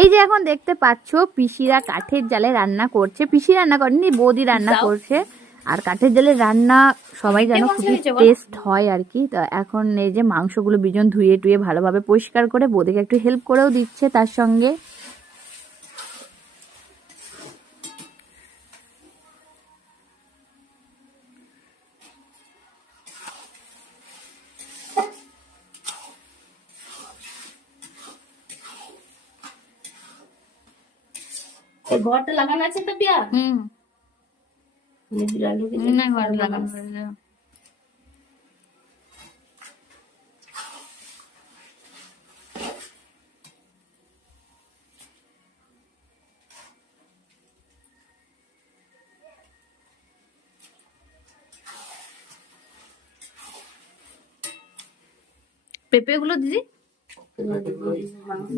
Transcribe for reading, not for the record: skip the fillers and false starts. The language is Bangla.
এই যে এখন দেখতে পাচ্ছ পিসিরা কাঠের জালে রান্না করছে। পিসি রান্না করেনি, বৌদি রান্না করছে। আর কাঠের জালে রান্না সবাই জানো খুবই টেস্ট হয় আর কি। তো এখন এই যে মাংসগুলো বিজন ধুয়ে টুয়ে ভালোভাবে পরিষ্কার করে বৌদিকে একটু হেল্প করেও দিচ্ছে তার সঙ্গে। ঘরটা লাগানো আছে তো পিয়া? না, ঘর লাগানো হয়েছে। পেঁপে গুলো দিদি মাংস